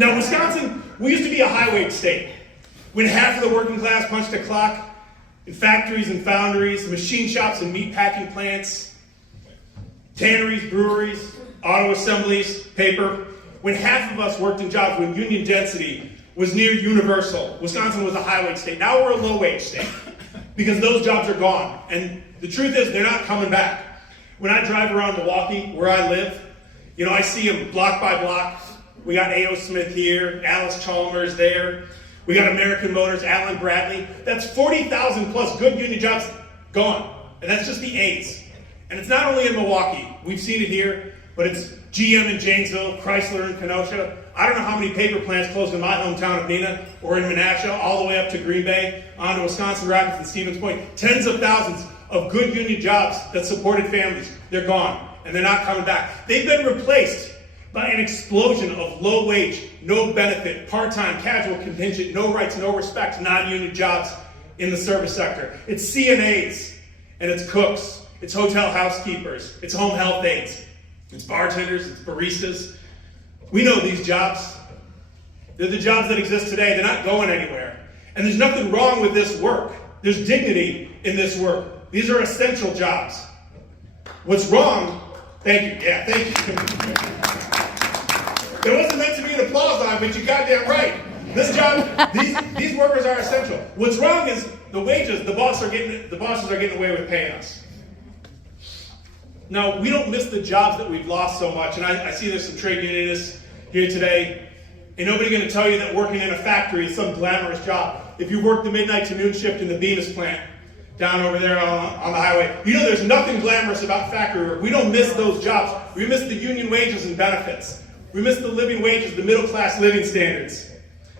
Now, Wisconsin, we used to be a high-wage state. When half of the working class punched a clock in factories and foundries, machine shops and meat packing plants, tanneries, breweries, auto assemblies, paper, when half of us worked in jobs when union density was near universal, Wisconsin was a high-wage state. Now we're a low-wage state because those jobs are gone. And the truth is, they're not coming back. When I drive around Milwaukee, where I live, I see them block by block. We got A.O. Smith here, Alice Chalmers there. We got American Motors, Alan Bradley. That's 40,000 plus good union jobs gone. And that's just the A's. And it's not only in Milwaukee. We've seen it here, but it's GM in Janesville, Chrysler in Kenosha. I don't know how many paper plants closed in my hometown of Neenah or in Menasha, all the way up to Green Bay, on to Wisconsin Rapids and Stevens Point. Tens of thousands of good union jobs that supported families. They're gone, and they're not coming back. They've been replaced by an explosion of low-wage, no-benefit, part-time, casual contingent, no rights, no respect, non-union jobs in the service sector. It's CNAs, and it's cooks, it's hotel housekeepers, it's home health aides, it's bartenders, it's baristas. We know these jobs. They're the jobs that exist today. They're not going anywhere. And there's nothing wrong with this work. There's dignity in this work. These are essential jobs. What's wrong? Thank you. Yeah, thank you. It wasn't meant to be an applause line, but you're goddamn right. This job, these workers are essential. What's wrong is the wages. The bosses are getting away with paying us. Now, we don't miss the jobs that we've lost so much, and I see there's some trade unionists here today. Ain't nobody going to tell you that working in a factory is some glamorous job. If you work the midnight to noon shift in the Bemis plant down over there on the highway, there's nothing glamorous about factory work. We don't miss those jobs. We miss the union wages and benefits. We miss the living wages, the middle class living standards.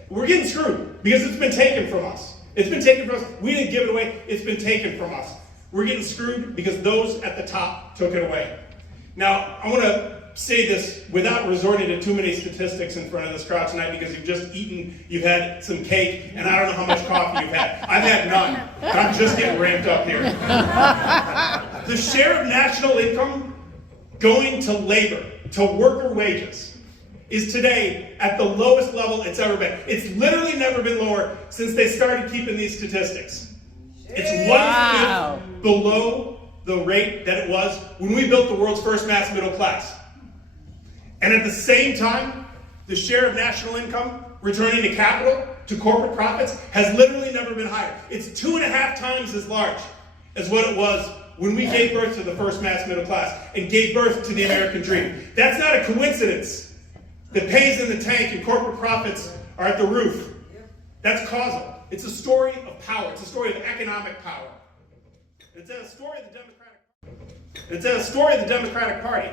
We're getting screwed because it's been taken from us. It's been taken from us. We didn't give it away. It's been taken from us. We're getting screwed because those at the top took it away. Now, I want to say this without resorting to too many statistics in front of this crowd tonight, because you've just eaten, you've had some cake, and I don't know how much coffee you've had. I've had none, but I'm just getting ramped up here. The share of national income going to labor, to worker wages, is today at the lowest level it's ever been. It's literally never been lower since they started keeping these statistics. It's 1/5 below the rate that it was when we built the world's first mass middle class. And at the same time, the share of national income returning to capital, to corporate profits, has literally never been higher. It's 2.5 times as large as what it was when we gave birth to the first mass middle class and gave birth to the American dream. That's not a coincidence. The pay's in the tank and corporate profits are at the roof. That's causal. It's a story of power. It's a story of economic power. It's a story of the Democratic Party.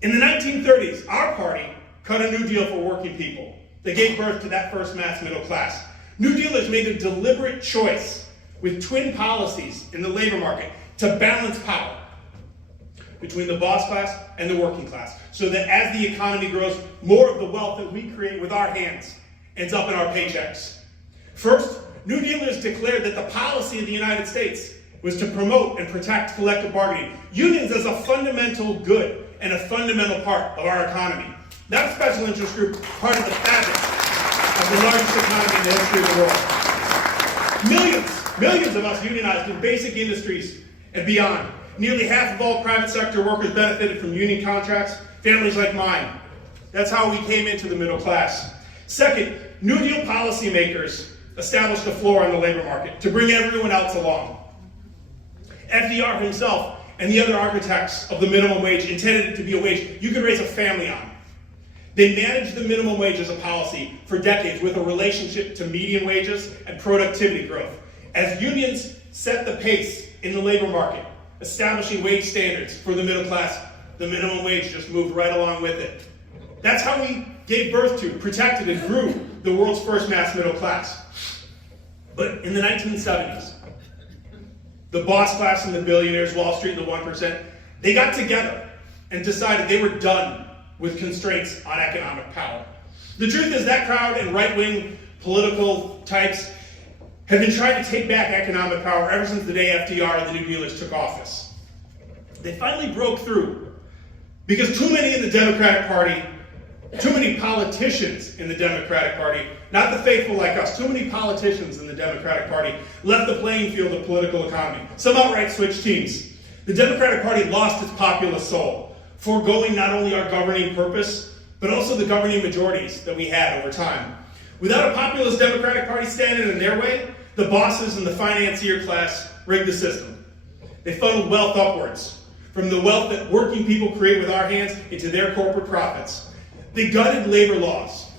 In the 1930s, our party cut a New Deal for working people that gave birth to that first mass middle class. New Dealers made a deliberate choice with twin policies in the labor market to balance power between the boss class and the working class, so that as the economy grows, more of the wealth that we create with our hands ends up in our paychecks. First, New Dealers declared that the policy of the United States was to promote and protect collective bargaining, unions as a fundamental good and a fundamental part of our economy. Not a special interest group, part of the fabric of the largest economy in the history of the world. Millions of us unionized in basic industries and beyond. Nearly half of all private sector workers benefited from union contracts, families like mine. That's how we came into the middle class. Second, New Deal policymakers established a floor on the labor market to bring everyone else along. FDR himself and the other architects of the minimum wage intended it to be a wage you could raise a family on. They managed the minimum wage as a policy for decades with a relationship to median wages and productivity growth. As unions set the pace in the labor market, establishing wage standards for the middle class, the minimum wage just moved right along with it. That's how we gave birth to, protected, and grew the world's first mass middle class. But in the 1970s, the boss class and the billionaires, Wall Street and the 1%, they got together and decided they were done with constraints on economic power. The truth is that crowd and right-wing political types have been trying to take back economic power ever since the day FDR and the New Dealers took office. They finally broke through because too many in the Democratic Party Too many politicians in the Democratic Party, not the faithful like us, too many politicians in the Democratic Party left the playing field of political economy. Some outright switched teams. The Democratic Party lost its populist soul, foregoing not only our governing purpose, but also the governing majorities that we had over time. Without a populist Democratic Party standing in their way, the bosses and the financier class rigged the system. They funneled wealth upwards, from the wealth that working people create with our hands into their corporate profits. They gutted labor laws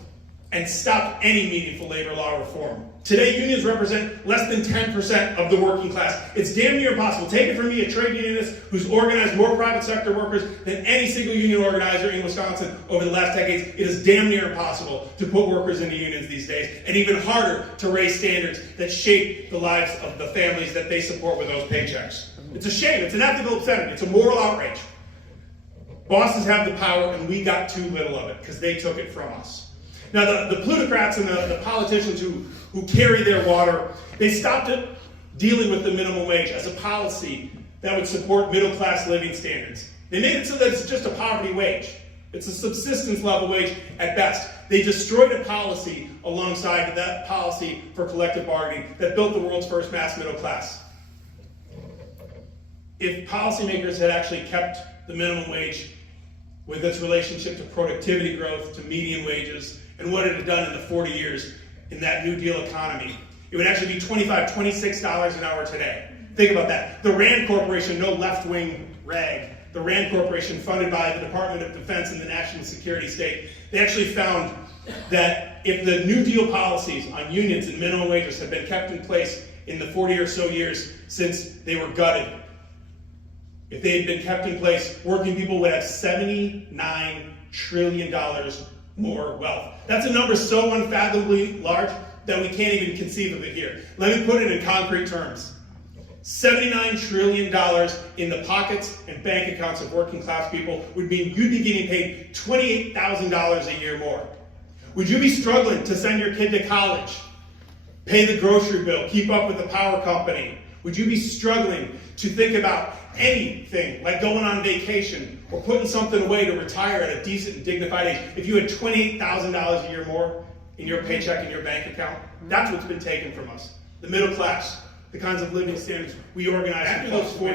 and stopped any meaningful labor law reform. Today, unions represent less than 10% of the working class. It's damn near impossible. Take it from me, a trade unionist who's organized more private sector workers than any single union organizer in Wisconsin over the last decades. It is damn near impossible to put workers into unions these days, and even harder to raise standards that shape the lives of the families that they support with those paychecks. It's a shame. It's an ethical obscenity. It's a moral outrage. Bosses have the power, and we got too little of it because they took it from us. Now, the plutocrats and the politicians who carry their water, they stopped it dealing with the minimum wage as a policy that would support middle-class living standards. They made it so that it's just a poverty wage. It's a subsistence level wage at best. They destroyed a policy alongside that policy for collective bargaining that built the world's first mass middle class. If policymakers had actually kept the minimum wage with its relationship to productivity growth, to median wages, and what it had done in the 40 years in that New Deal economy, it would actually be $25, $26 an hour today. Think about that. The Rand Corporation, no left-wing rag, the Rand Corporation funded by the Department of Defense and the National Security State, they actually found that if the New Deal policies on unions and minimum wages had been kept in place in the 40 or so years since they were gutted, if they had been kept in place, working people would have $79 trillion more wealth. That's a number so unfathomably large that we can't even conceive of it here. Let me put it in concrete terms. $79 trillion in the pockets and bank accounts of working class people would mean you'd be getting paid $28,000 a year more. Would you be struggling to send your kid to college, pay the grocery bill, keep up with the power company? Would you be struggling to think about anything like going on vacation or putting something away to retire at a decent and dignified age if you had $28,000 a year more in your paycheck in your bank account? That's what's been taken from us. The middle class, the kinds of living standards we organized after those 4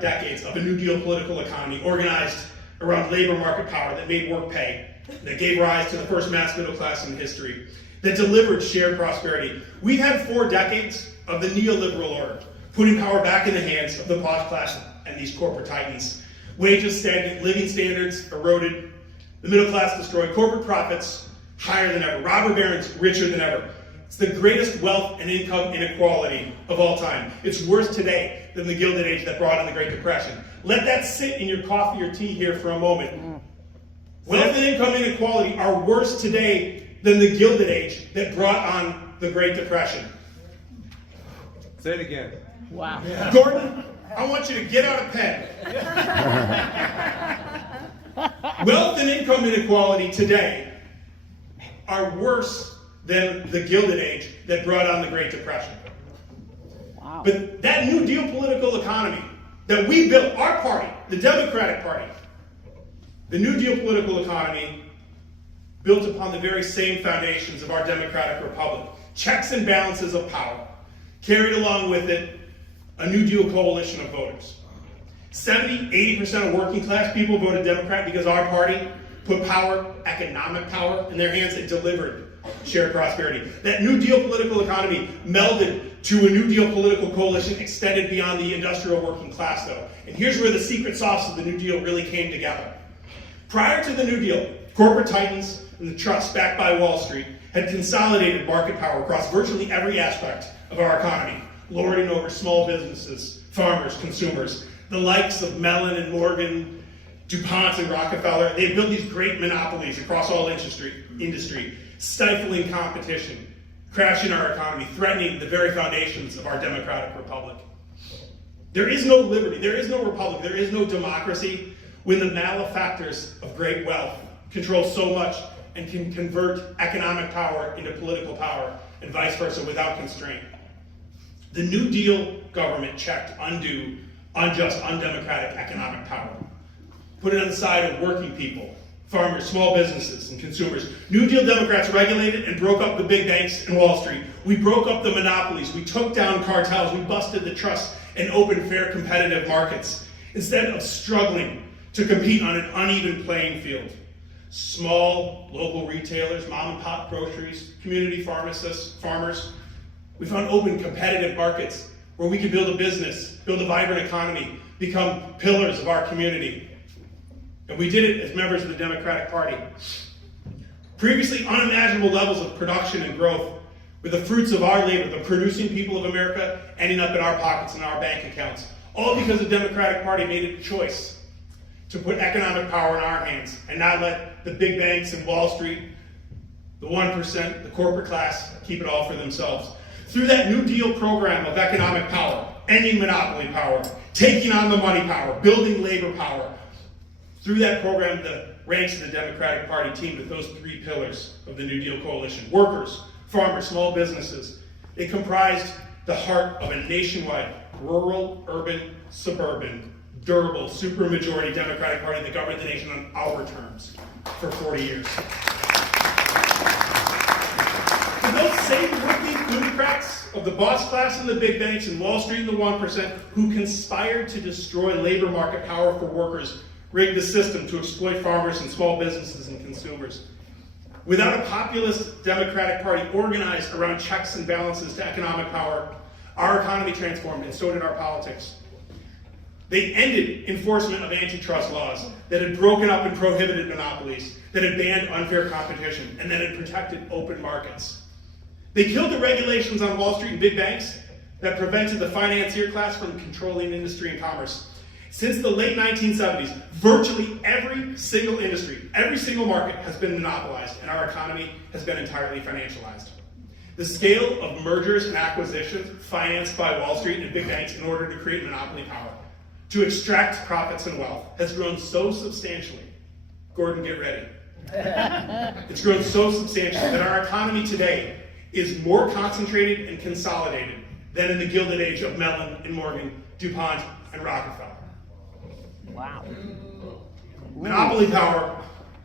decades of a New Deal political economy organized around labor market power that made work pay, that gave rise to the first mass middle class in history, that delivered shared prosperity. We've had 4 decades of the neoliberal order, putting power back in the hands of the boss class and these corporate titans. Wages stagnant, living standards eroded, the middle class destroyed, corporate profits higher than ever, robber barons richer than ever. It's the greatest wealth and income inequality of all time. It's worse today than the Gilded Age that brought on the Great Depression. Let that sit in your coffee or tea here for a moment. Wealth and income inequality are worse today than the Gilded Age that brought on the Great Depression. Say it again. Wow. Gordon, I want you to get out a pen. Wealth and income inequality today are worse than the Gilded Age that brought on the Great Depression. Wow. But that New Deal political economy that we built, our party, the Democratic Party, the New Deal political economy built upon the very same foundations of our democratic republic. Checks and balances of power, carried along with it a New Deal coalition of voters. 70-80% of working class people voted Democrat because our party put power, economic power, in their hands and delivered shared prosperity. That New Deal political economy melded to a New Deal political coalition extended beyond the industrial working class, though. And here's where the secret sauce of the New Deal really came together. Prior to the New Deal, corporate titans and the trusts backed by Wall Street had consolidated market power across virtually every aspect of our economy, lording over small businesses, farmers, consumers. The likes of Mellon and Morgan, DuPont and Rockefeller, they built these great monopolies across all industry, stifling competition, crashing our economy, threatening the very foundations of our democratic republic. There is no liberty, there is no republic, there is no democracy when the malefactors of great wealth control so much and can convert economic power into political power and vice versa without constraint. The New Deal government checked undue, unjust, undemocratic economic power, put it on the side of working people, farmers, small businesses, and consumers. New Deal Democrats regulated and broke up the big banks and Wall Street. We broke up the monopolies. We took down cartels. We busted the trust and opened fair, competitive markets. Instead of struggling to compete on an uneven playing field, small local retailers, mom and pop groceries, community pharmacists, farmers, we found open, competitive markets where we could build a business, build a vibrant economy, become pillars of our community. And we did it as members of the Democratic Party. Previously unimaginable levels of production and growth were the fruits of our labor, the producing people of America ending up in our pockets and our bank accounts. All because the Democratic Party made a choice to put economic power in our hands and not let the big banks and Wall Street, the 1%, the corporate class, keep it all for themselves. Through that New Deal program of economic power, ending monopoly power, taking on the money power, building labor power, through that program, the ranks of the Democratic Party teamed with those three pillars of the New Deal coalition: workers, farmers, small businesses. They comprised the heart of a nationwide, rural, urban, suburban, durable, supermajority Democratic Party that governed the nation on our terms for 40 years. And those same working plutocrats of the boss class and the big banks and Wall Street and the 1% who conspired to destroy labor market power for workers rigged the system to exploit farmers and small businesses and consumers. Without a populist Democratic Party organized around checks and balances to economic power, our economy transformed, and so did our politics. They ended enforcement of antitrust laws that had broken up and prohibited monopolies, that had banned unfair competition, and that had protected open markets. They killed the regulations on Wall Street and big banks that prevented the financier class from controlling industry and commerce. Since the late 1970s, virtually every single industry, every single market has been monopolized, and our economy has been entirely financialized. The scale of mergers and acquisitions financed by Wall Street and big banks in order to create monopoly power, to extract profits and wealth, has grown so substantially. Gordon, get ready. It's grown so substantially that our economy today is more concentrated and consolidated than in the Gilded Age of Mellon and Morgan, DuPont, and Rockefeller. Wow. Monopoly power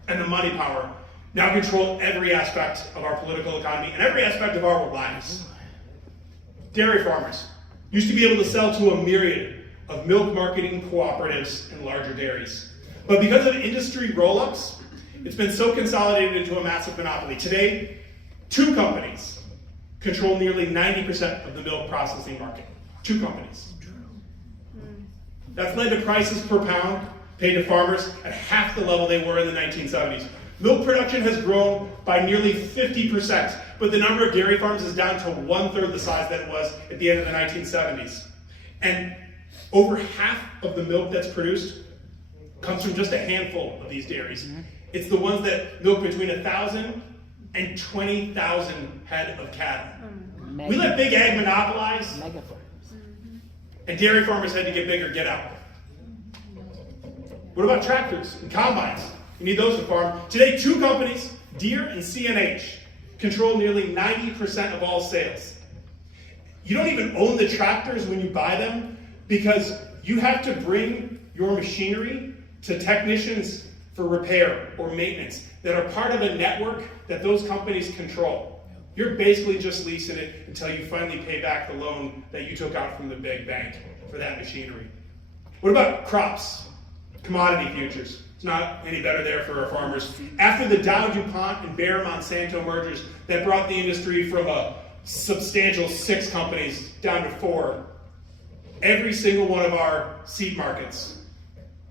and the money power now control every aspect of our political economy and every aspect of our lives. Dairy farmers used to be able to sell to a myriad of milk marketing cooperatives and larger dairies. But because of industry roll-ups, it's been so consolidated into a massive monopoly. Today, 2 companies control nearly 90% of the milk processing market. 2 companies. That's led to prices per pound paid to farmers at half the level they were in the 1970s. Milk production has grown by nearly 50%, but the number of dairy farms is down to 1/3 the size that it was at the end of the 1970s. And over half of the milk that's produced comes from just a handful of these dairies. It's the ones that milk between 1,000 and 20,000 head of cattle. We let big ag monopolize, and dairy farmers had to get bigger, get out. What about tractors and combines? You need those to farm. Today, 2 companies, Deere and CNH, control nearly 90% of all sales. You don't even own the tractors when you buy them because you have to bring your machinery to technicians for repair or maintenance that are part of a network that those companies control. You're basically just leasing it until you finally pay back the loan that you took out from the big bank for that machinery. What about crops? Commodity futures. It's not any better there for our farmers. After the Dow, DuPont, and Bayer Monsanto mergers that brought the industry from a substantial 6 companies down to 4, every single one of our seed markets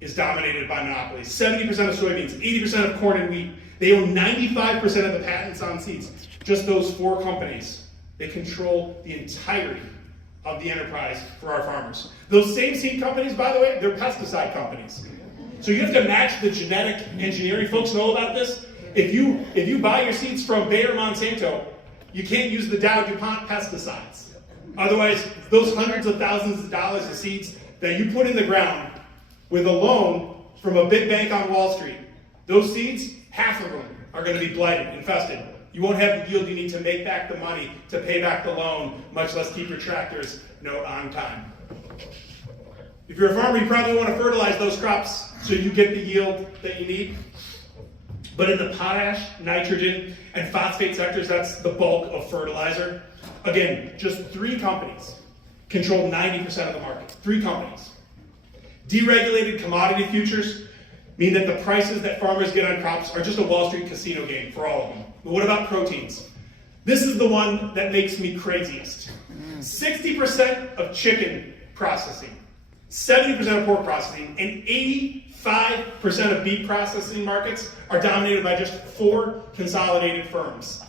is dominated by monopolies. 70% of soybeans, 80% of corn and wheat. They own 95% of the patents on seeds. Just those 4 companies, they control the entirety of the enterprise for our farmers. Those same seed companies, by the way, they're pesticide companies. So you have to match the genetic engineering. Folks know about this. If you buy your seeds from Bayer Monsanto, you can't use the Dow DuPont pesticides. Otherwise, those hundreds of thousands of dollars of seeds that you put in the ground with a loan from a big bank on Wall Street, those seeds, half of them are going to be blighted, infested. You won't have the yield you need to make back the money to pay back the loan, much less keep your tractors on time. If you're a farmer, you probably want to fertilize those crops so you get the yield that you need. But in the potash, nitrogen, and phosphate sectors, that's the bulk of fertilizer. Again, just 3 companies control 90% of the market. 3 companies. Deregulated commodity futures mean that the prices that farmers get on crops are just a Wall Street casino game for all of them. But what about proteins? This is the one that makes me craziest. 60% of chicken processing, 70% of pork processing, and 85% of beef processing markets are dominated by just 4 consolidated firms.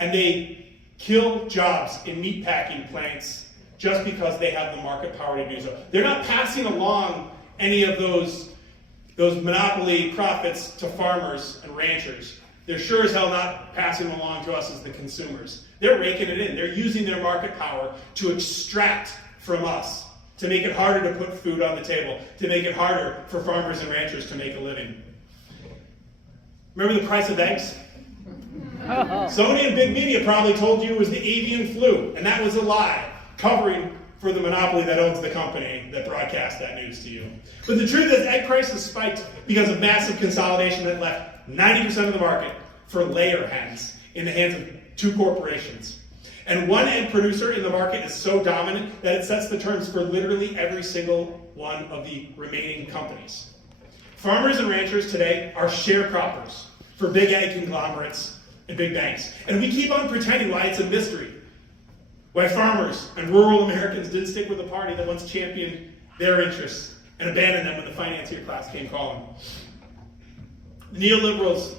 And they kill jobs in meatpacking plants just because they have the market power to do so. They're not passing along any of those monopoly profits to farmers and ranchers. They're sure as hell not passing them along to us as the consumers. They're raking it in. They're using their market power to extract from us, to make it harder to put food on the table, to make it harder for farmers and ranchers to make a living. Remember the price of eggs? Sony and big media probably told you it was the avian flu, and that was a lie, covering for the monopoly that owns the company that broadcast that news to you. But the truth is, egg prices spiked because of massive consolidation that left 90% of the market for layer hens in the hands of 2 corporations. And one egg producer in the market is so dominant that it sets the terms for literally every single one of the remaining companies. Farmers and ranchers today are sharecroppers for big egg conglomerates and big banks. And we keep on pretending why it's a mystery. Why farmers and rural Americans didn't stick with a party that once championed their interests and abandoned them when the financier class came calling. The neoliberals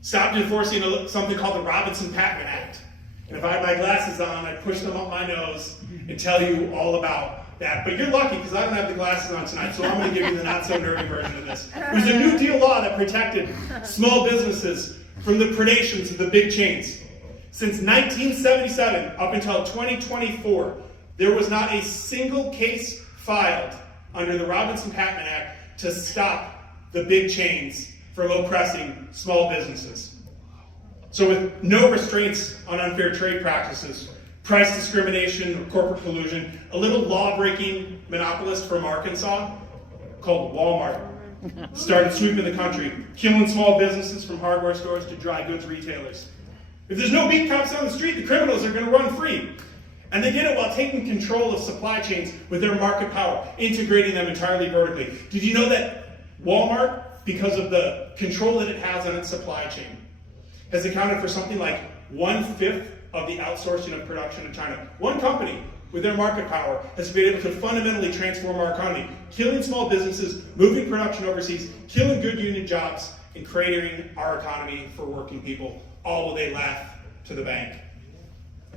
stopped enforcing something called the Robinson-Patman Act. And if I had my glasses on, I'd push them up my nose and tell you all about that. But you're lucky because I don't have the glasses on tonight, so I'm going to give you the not-so-nerdy version of this. It was a New Deal law that protected small businesses from the predations of the big chains. Since 1977 up until 2024, there was not a single case filed under the Robinson-Patman Act to stop the big chains from oppressing small businesses. So with no restraints on unfair trade practices, price discrimination, or corporate collusion, a little law-breaking monopolist from Arkansas called Walmart started sweeping the country, killing small businesses from hardware stores to dry goods retailers. If there's no beat cops on the street, the criminals are going to run free. And they did it while taking control of supply chains with their market power, integrating them entirely vertically. Did you know that Walmart, because of the control that it has on its supply chain, has accounted for something like 1/5 of the outsourcing of production in China? One company with their market power has been able to fundamentally transform our economy, killing small businesses, moving production overseas, killing good union jobs, and creating our economy for working people, all while they laugh to the bank.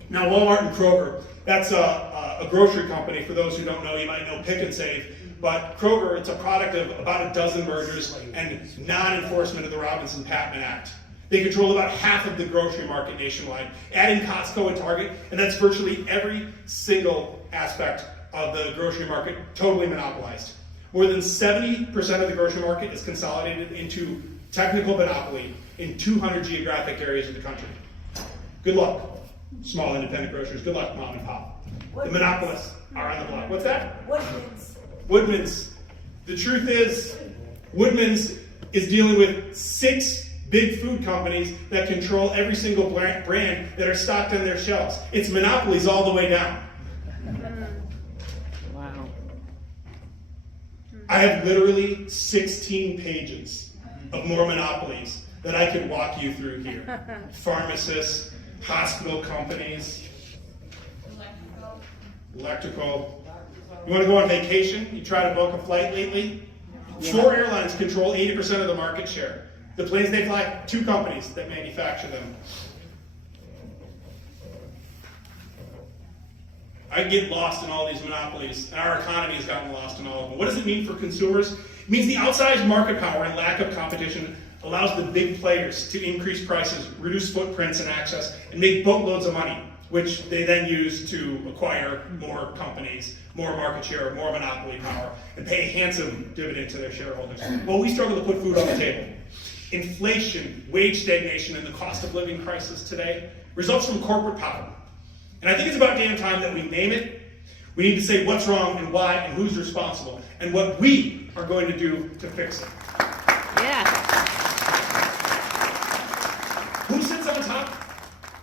Now, Walmart and Kroger, that's a grocery company. For those who don't know, you might know Pick and Save. But Kroger, it's a product of about a dozen mergers and non-enforcement of the Robinson-Patman Act. They control about half of the grocery market nationwide, adding Costco and Target, and that's virtually every single aspect of the grocery market totally monopolized. More than 70% of the grocery market is consolidated into technical monopoly in 200 geographic areas of the country. Good luck, small independent grocers. Good luck, mom and pop. The monopolists are on the block. What's that? Woodman's. The truth is, Woodman's is dealing with 6 big food companies that control every single brand that are stocked on their shelves. It's monopolies all the way down. Wow. I have literally 16 pages of more monopolies that I could walk you through here. Pharmacists, hospital companies, electrical. You want to go on vacation? You try to book a flight lately? 4 airlines control 80% of the market share. The planes they fly, 2 companies that manufacture them. I get lost in all these monopolies, and our economy has gotten lost in all of them. What does it mean for consumers? It means the outsized market power and lack of competition allows the big players to increase prices, reduce footprints and access, and make boatloads of money, which they then use to acquire more companies, more market share, more monopoly power, and pay a handsome dividend to their shareholders. Well, we struggle to put food on the table. Inflation, wage stagnation, and the cost of living crisis today results from corporate power. And I think it's about damn time that we name it. We need to say what's wrong and why and who's responsible and what we are going to do to fix it. Yeah.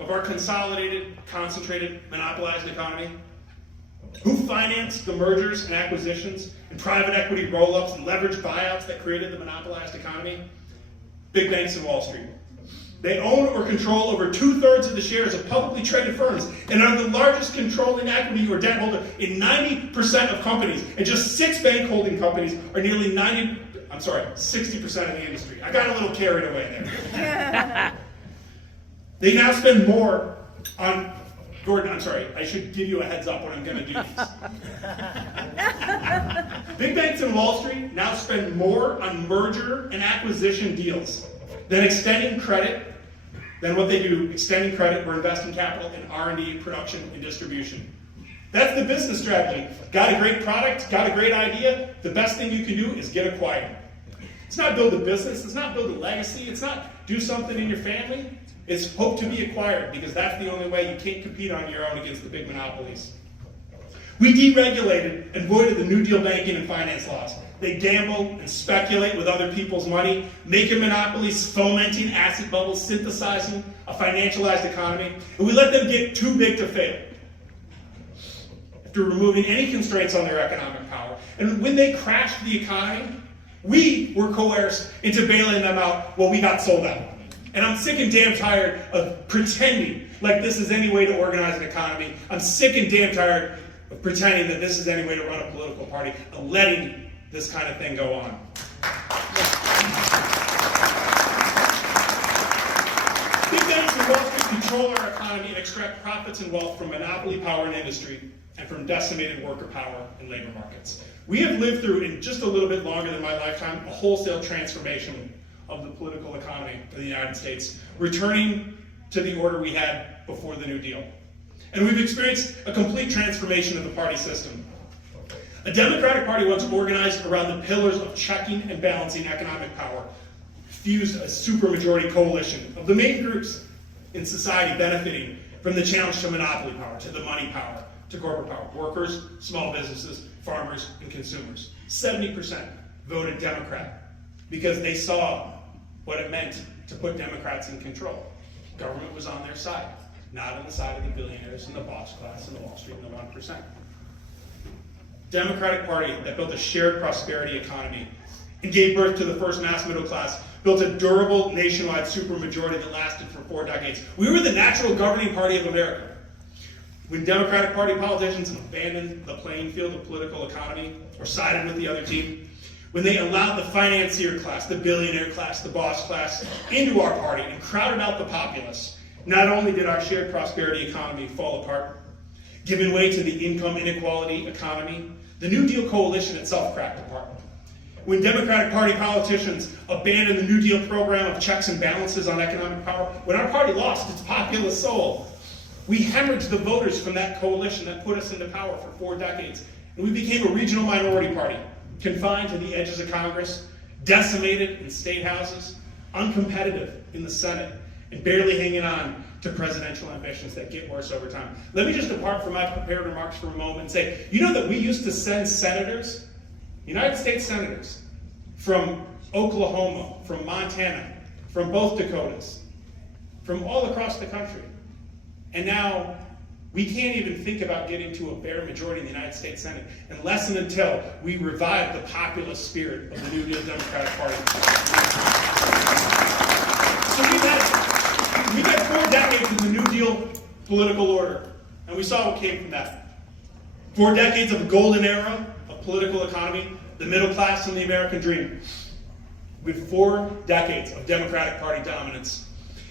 of our consolidated, concentrated, monopolized economy? Who financed the mergers and acquisitions and private equity roll-ups and leveraged buyouts that created the monopolized economy? Big banks and Wall Street. They own or control over 2/3 of the shares of publicly traded firms and are the largest controlling equity or debt holder in 90% of companies. And just 6 bank holding companies are nearly 60% of the industry. I got a little carried away there. They now spend more on, Gordon, I'm sorry, I should give you a heads up when I'm going to do these. Big banks and Wall Street now spend more on merger and acquisition deals than extending credit, than what they do, extending credit or investing capital in R&D, production, and distribution. That's the business strategy. Got a great product, got a great idea, the best thing you can do is get acquired. It's not build a business, it's not build a legacy, it's not do something in your family. It's hope to be acquired, because that's the only way. You can't compete on your own against the big monopolies. We deregulated and voided the New Deal banking and finance laws. They gamble and speculate with other people's money, making monopolies, fomenting asset bubbles, synthesizing a financialized economy, and we let them get too big to fail. After removing any constraints on their economic power, and when they crashed the economy, we were coerced into bailing them out while we got sold out. And I'm sick and damn tired of pretending like this is any way to organize an economy. I'm sick and damn tired of pretending that this is any way to run a political party and letting this kind of thing go on. Big banks and Wall Street control our economy and extract profits and wealth from monopoly power in industry and from decimated worker power and labor markets. We have lived through, in just a little bit longer than my lifetime, a wholesale transformation of the political economy of the United States, returning to the order we had before the New Deal. And we've experienced a complete transformation of the party system. A Democratic Party once organized around the pillars of checking and balancing economic power, fused a supermajority coalition of the main groups in society benefiting from the challenge to monopoly power, to the money power, to corporate power. Workers, small businesses, farmers, and consumers. 70% voted Democrat because they saw what it meant to put Democrats in control. Government was on their side, not on the side of the billionaires and the boss class and the Wall Street and the 1%. Democratic Party that built a shared prosperity economy and gave birth to the first mass middle class, built a durable nationwide supermajority that lasted for 4 decades. We were the natural governing party of America. When Democratic Party politicians abandoned the playing field of political economy or sided with the other team, when they allowed the financier class, the billionaire class, the boss class into our party and crowded out the populace, not only did our shared prosperity economy fall apart, giving way to the income inequality economy, the New Deal coalition itself cracked apart. When Democratic Party politicians abandoned the New Deal program of checks and balances on economic power, when our party lost its populist soul, we hemorrhaged the voters from that coalition that put us into power for 4 decades, and we became a regional minority party, confined to the edges of Congress, decimated in state houses, uncompetitive in the Senate, and barely hanging on to presidential ambitions that get worse over time. Let me just depart from my prepared remarks for a moment and say, you know that we used to send senators, United States senators, from Oklahoma, from Montana, from both Dakotas, from all across the country. And now we can't even think about getting to a bare majority in the United States Senate unless and until we revive the populist spirit of the New Deal Democratic Party. So we've had 4 decades of the New Deal political order, and we saw what came from that. 4 decades of a golden era of political economy, the middle class and the American dream. With 4 decades of Democratic Party dominance.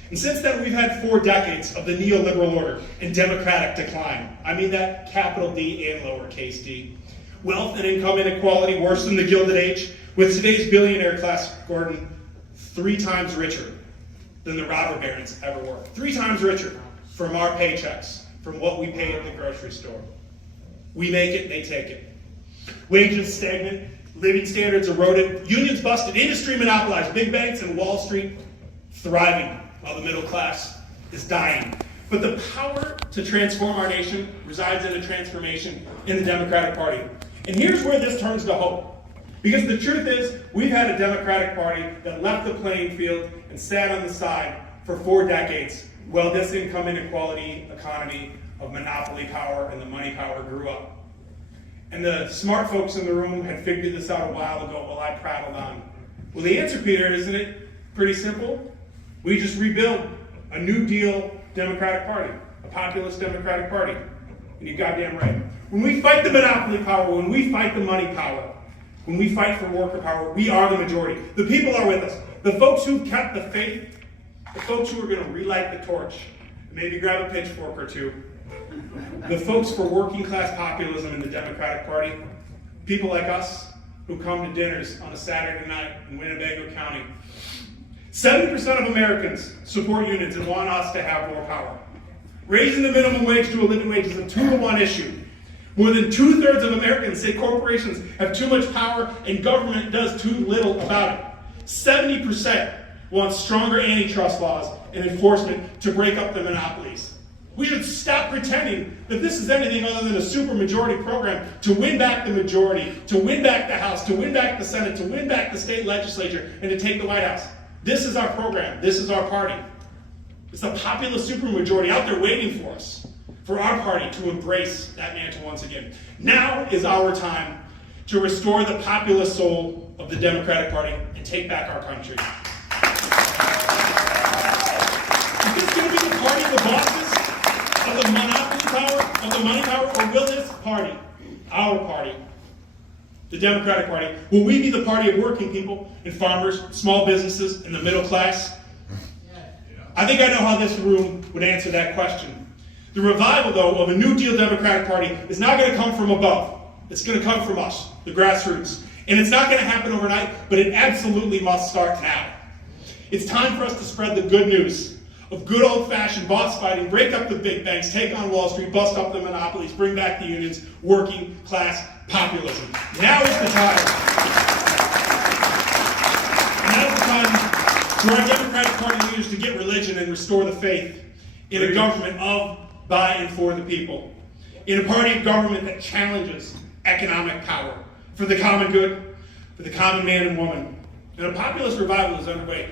And since then, we've had 4 decades of the neoliberal order and democratic decline. I mean that capital D and lowercase d. Wealth and income inequality worse than the Gilded Age, with today's billionaire class, Gordon, 3 times richer than the robber barons ever were. 3 times richer from our paychecks, from what we pay at the grocery store. We make it, they take it. Wages stagnant, living standards eroded, unions busted, industry monopolized, big banks and Wall Street thriving, while the middle class is dying. But the power to transform our nation resides in a transformation in the Democratic Party. And here's where this turns to hope. Because the truth is, we've had a Democratic Party that left the playing field and sat on the side for 4 decades Well, this income inequality economy of monopoly power and the money power grew up. And the smart folks in the room had figured this out a while ago while I prattled on. Well, the answer, Peter, isn't it pretty simple? We just rebuild a New Deal Democratic Party, a populist Democratic Party. And you're goddamn right. When we fight the monopoly power, when we fight the money power, when we fight for worker power, we are the majority. The people are with us. The folks who've kept the faith, the folks who are going to relight the torch, maybe grab a pitchfork or two, the folks for working class populism in the Democratic Party, people like us who come to dinners on a Saturday night in Winnebago County. 70% of Americans support unions and want us to have more power. Raising the minimum wage to a living wage is a 2-to-1 issue. More than 2/3 of Americans say corporations have too much power and government does too little about it. 70% want stronger antitrust laws and enforcement to break up the monopolies. We should stop pretending that this is anything other than a supermajority program to win back the majority, to win back the House, to win back the Senate, to win back the state legislature, and to take the White House. This is our program. This is our party. It's the populist supermajority out there waiting for us, for our party to embrace that mantle once again. Now is our time to restore the populist soul of the Democratic Party and take back our country. Is this going to be the party of the bosses, of the monopoly power, of the money power, or will this party, our party, the Democratic Party, will we be the party of working people and farmers, small businesses, and the middle class? I think I know how this room would answer that question. The revival, though, of a New Deal Democratic Party is not going to come from above. It's going to come from us, the grassroots. And it's not going to happen overnight, but it absolutely must start now. It's time for us to spread the good news of good old-fashioned boss fighting, break up the big banks, take on Wall Street, bust up the monopolies, bring back the unions, working class populism. Now is the time. Now is the time for our Democratic Party leaders to get religion and restore the faith in a government of, by, and for the people. In a party of government that challenges economic power for the common good, for the common man and woman. And a populist revival is underway.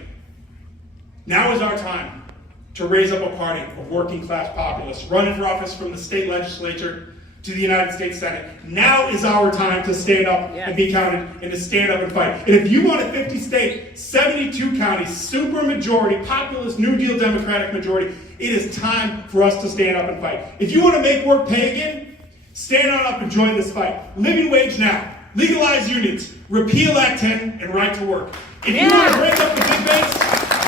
Now is our time to raise up a party of working class populists, running for office from the state legislature to the United States Senate. Now is our time to stand up and be counted and to stand up and fight. And if you want a 50-state, 72 county, supermajority, populist, New Deal Democratic majority, it is time for us to stand up and fight. If you want to make work pay again, stand on up and join this fight. Living wage now. Legalize unions. Repeal Act 10 and right to work. If you want to break up the big banks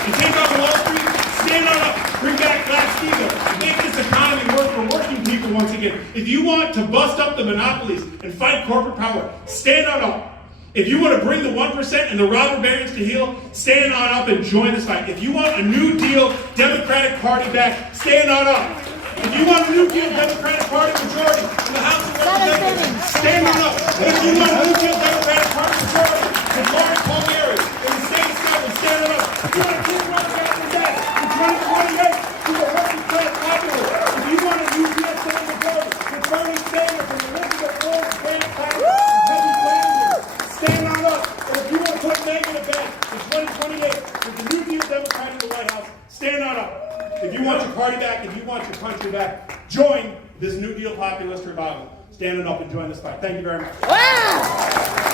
and take on Wall Street, stand on up. Bring back Glass-Steagall. Make this economy work for working people once again. If you want to bust up the monopolies and fight corporate power, stand on up. If you want to bring the 1% and the robber barons to heel, stand on up and join this fight. If you want a New Deal Democratic Party back, stand on up. If you want a New Deal Democratic Party majority in the House of Representatives, stand on up. And if you want a New Deal Democratic Party majority in Lawrence Palmieri in the state assembly, stand on up. If you want to keep running after that in 2028 to the working class popular, if you want a New Deal Senate majority with Bernie Sanders and Elizabeth Warren, Grant Cotton, and Teddy Blandon, stand on up. And if you want to put Megan to bed in 2028 with the New Deal Democrat in the White House, stand on up. If you want your party back, if you want your country back, join this New Deal populist revival. Stand up and join this fight. Thank you very much. Wow!